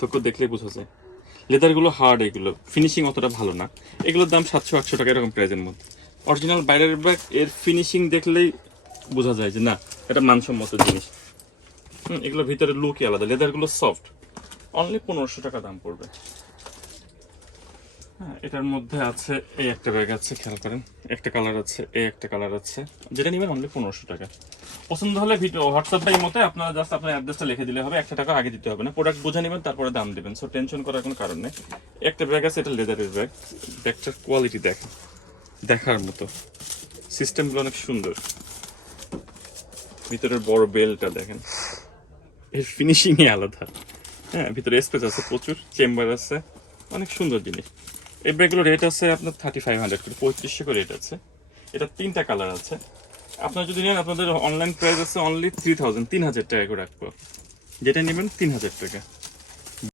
পার্থক্য দেখলেই বোঝা যায়। লেদারগুলো হার্ড, এগুলো ফিনিশিং অতটা ভালো না। এগুলোর দাম 700-800 টাকা এরকম প্রাইজের মধ্যে। অরিজিনাল বাইরের ব্যাগ এর ফিনিশিং দেখলেই বোঝা যায় যে না এটা মানসম্মত জিনিস। এগুলো ভিতরে লুকই আলাদা। লেদারগুলো সফট, অনলি 1500 টাকা দাম পড়বে। হ্যাঁ, এটার মধ্যে আছে এই একটা ব্যাগ আছে, খেয়াল করেন একটা কালার আছে, এই একটা কালার আছে, যেটা নেবেন অনলি 1500 টাকা। পছন্দ হলে ভিডিও হোয়াটসঅ্যাপ বা ইমোতে আপনারা জাস্ট আপনার অ্যাড্রেসটা লিখে দিলে হবে, 100 টাকা আগে দিতে হবে না। প্রোডাক্ট বুঝে নেবেন তারপরে দাম দেবেন, সো টেনশন করার কোনো কারণ নেই। একটা ব্যাগ আছে, এটা লেদারের ব্যাগ। ব্যাগটার কোয়ালিটি দেখেন, দেখার মতো। সিস্টেমগুলো অনেক সুন্দর। ভিতরের বড় বেলটা দেখেন, এর ফিনিশিংই আলাদা। হ্যাঁ, ভিতরে স্পেস আছে প্রচুর, চেম্বার আছে, অনেক সুন্দর জিনিস। এই ব্যাগগুলো রেট আছে আপনার 3500 করে, 3500 করে রেট আছে। এটা 3টা কালার আছে। আপনারা যদি নেন আপনাদের অনলাইন প্রাইস আছে অনলি 3000 টাকা করে রাখবো, যেটা নেবেন 3000 টাকা।